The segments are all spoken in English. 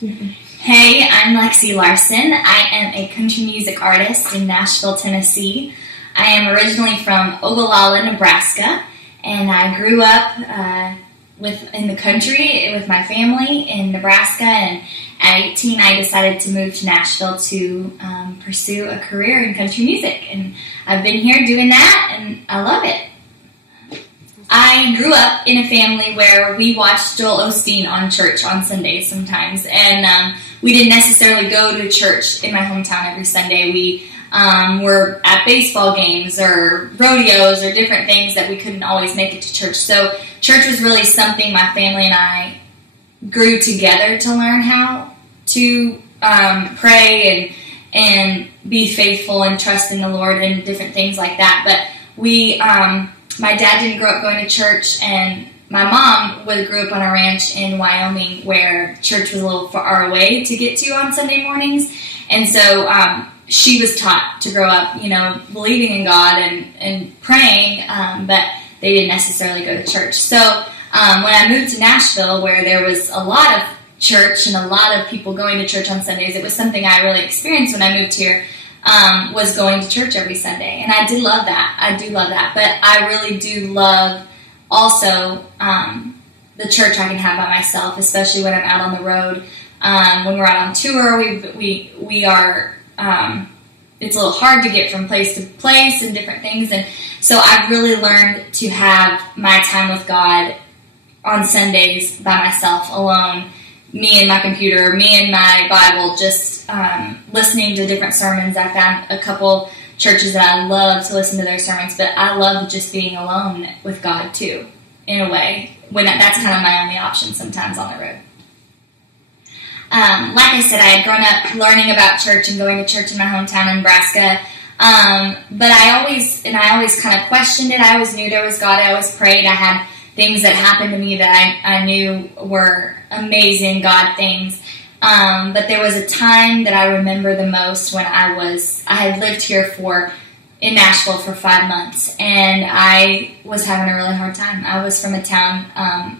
Hey, I'm Lexi Larsen. I am a country music artist in Nashville, Tennessee. I am originally from Ogallala, Nebraska, and I grew up in the country with my family in Nebraska, and at 18 I decided to move to Nashville to pursue a career in country music, and I've been here doing that, and I love it. I grew up in a family where we watched Joel Osteen on church on Sundays sometimes, and we didn't necessarily go to church in my hometown every Sunday. We were at baseball games or rodeos or different things that we couldn't always make it to church. So church was really something my family and I grew together to learn how to pray and be faithful and trust in the Lord and different things like that. But my dad didn't grow up going to church, and my mom grew up on a ranch in Wyoming where church was a little far away to get to on Sunday mornings. And so she was taught to grow up, believing in God and praying, but they didn't necessarily go to church. So when I moved to Nashville, where there was a lot of church and a lot of people going to church on Sundays, it was something I really experienced when I moved here. Was going to church every Sunday, and I did love that. I do love that, but I really do love also the church I can have by myself, especially when I'm out on the road. When we're out on tour, we are. It's a little hard to get from place to place and different things, and so I've really learned to have my time with God on Sundays by myself, alone. Me and my computer, me and my Bible, just listening to different sermons. I found a couple churches that I love to listen to their sermons, but I love just being alone with God too, in a way, when that's kind of my only option sometimes on the road. Like I said, I had grown up learning about church and going to church in my hometown in Nebraska, but I always kind of questioned it. I always knew there was God. I always prayed. I had things that happened to me that I knew were amazing God things. But there was a time that I remember the most when I had lived here in Nashville for 5 months, and I was having a really hard time. I was from a town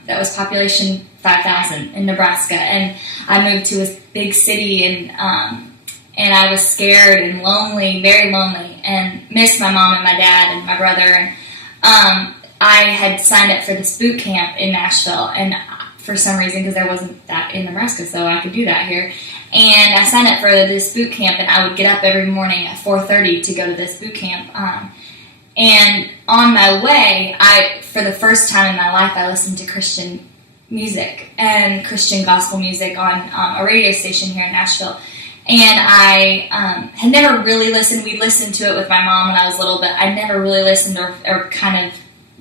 that was population 5,000 in Nebraska, and I moved to a big city, and I was scared and lonely, very lonely, and missed my mom and my dad and my brother, and I had signed up for this boot camp in Nashville, and for some reason, because there wasn't that in Nebraska, so I could do that here. And I signed up for this boot camp, and I would get up every morning at 4:30 to go to this boot camp. And on my way, for the first time in my life, I listened to Christian music and Christian gospel music on a radio station here in Nashville. And I had never really listened. We listened to it with my mom when I was little, but I never really listened or kind of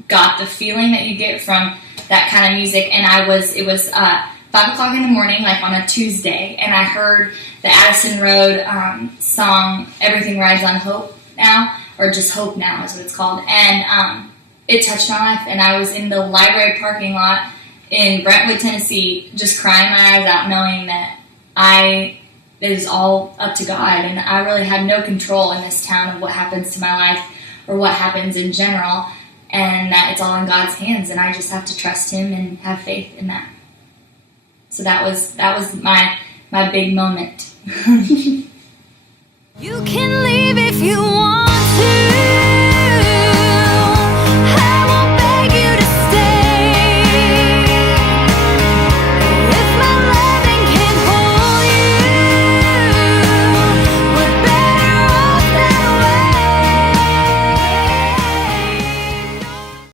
got the feeling that you get from that kind of music. And it was 5 o'clock in the morning, like on a Tuesday, and I heard the Addison Road song, Everything Rides on Hope Now, or just Hope Now is what it's called. And it touched my life, and I was in the library parking lot in Brentwood, Tennessee, just crying my eyes out, knowing that it is all up to God, and I really had no control in this town of what happens to my life or what happens in general, and that it's all in God's hands, and I just have to trust Him and have faith in that. So that was my big moment. You can leave if you want.